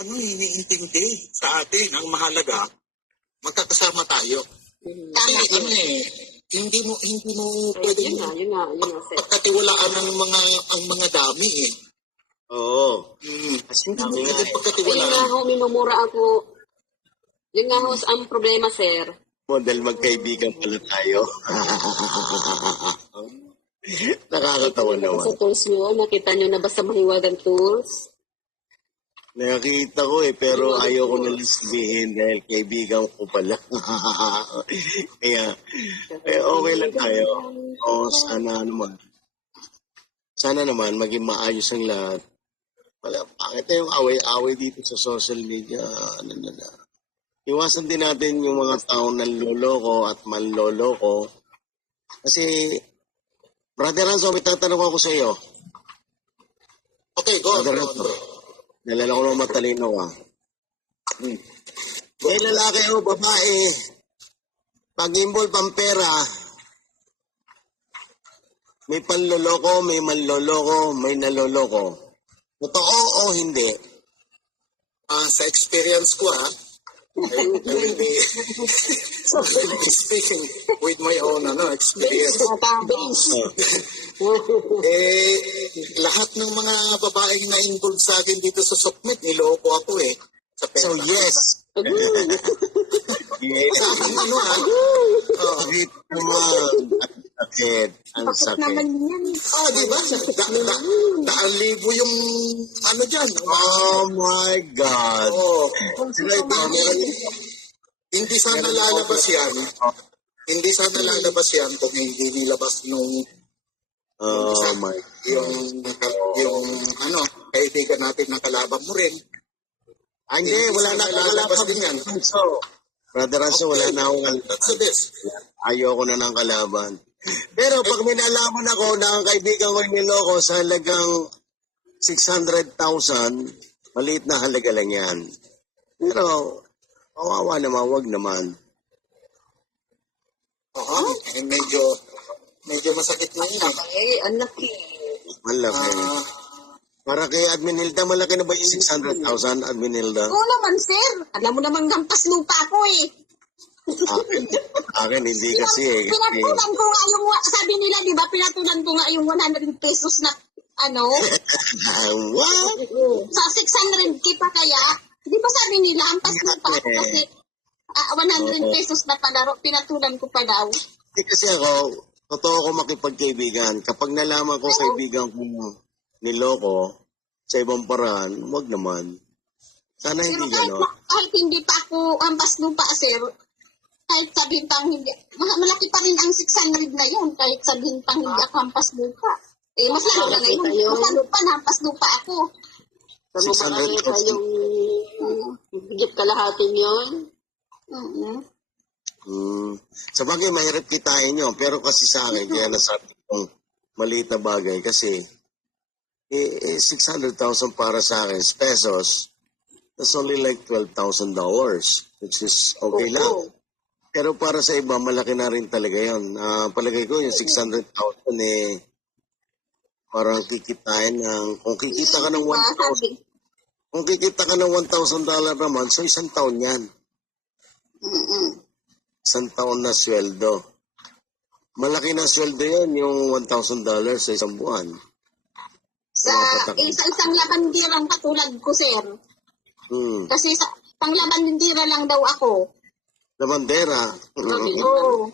iniintindi sa atin. Ang mahalaga, magkakasama tayo. Kasi hindi mo pwedeng Yun nga, sir. pagkatiwalaan ang mga dami eh. Oo. Kasi hindi mo Dami nga pwedeng Ayun pagkatiwalaan. nga ho, minumura ako. Yun nga ho, ang problema, sir. Model magkaibigan pala tayo. Nakakatawa naman. Sa tools nyo, nakita nyo na ba sa mahiwagang tools? Nakakita ko pero ayoko na sabihin dahil kaibigan ko pala. Kaya okay lang tayo. O sana naman maging maayos ang lahat. Bakit yung away-away dito sa social media? Iwasan din natin yung mga taong nanloloko at manloloko. Kasi, Brother Ranzo, may tatanong ako sa iyo. Okay, go. Brother Ranzo, nalala ko naman matalino ka. May lalaki o babae, pag-imbol pampera, may panloloko, may manloloko, may naloloko. Totoo o hindi? Sa experience ko I will be speaking with my own experience. Lahat ng mga babaeng na-involved sa akin dito sa Sokmet, niloko ako eh. So yes. Yes. Sakit naman. Ang sakit. naman yan. Di ba? Daan libo yung dyan. Oh my God. Hindi sana lalabas yan. Hindi sana lalabas yan kung hindi nilabas nung yung kaibigan natin na kalaban mo rin. Hindi, wala na lalabas din yan. Brother Ranzo, wala na akong kalaban. Ayoko na ng kalaban. Pero pag may nalaman ako na ang kaibigan ko niloko sa halagang 600,000, maliit na halaga lang yan. Pero, kawawa naman, wag naman. Medyo masakit na yun. Ang laki. Malaki. Para kay Admin Hilda, malaki na ba yung 600,000, Admin Hilda? Oo naman, sir. Alam mo namang gampas lupa ako eh. Akin hindi kasi eh. Pinatulan ko nga yung, sabi nila, di ba, pinatulan ko nga yung 100 pesos na, What? sa 600k pa kaya, di ba sabi nila, ampas lupa ako kasi 100 pesos na palaro, pinatulan ko pa daw. Hindi kasi ako, totoo ko makipagkaibigan. Kapag nalaman ko kaibigan ko niloko sa ibang paraan, wag naman. Sana hindi gano'n. Kahit hindi pa ako ampas lupa, sir, kahit sabihin pang hindi, malaki pa rin ang 600 na yun, kahit sabihin pang hindi ako ampas lupa. Mas lalo na ngayon, mas lalo pa na ampas lupa ako. 600,000. yung bigit kalahatin yun. Sa bagay, mahirap kitain nyo. Pero kasi sa akin, kaya nasabi kong maliit na bagay kasi 600,000 para sa akin pesos, that's only like $12,000, which is okay lang. Pero para sa iba, malaki na rin talaga yun. Palagay ko, yung 600,000 parang kikitain ng, kung kikita ka ng $1,000 naman, so isang taon yan. Isang taon na sweldo. Malaki na sweldo yan, yung $1,000 sa isang buwan. Sa isang labandirang katulad ko, sir. Kasi sa panglabandira lang daw ako. Labandera. Oo.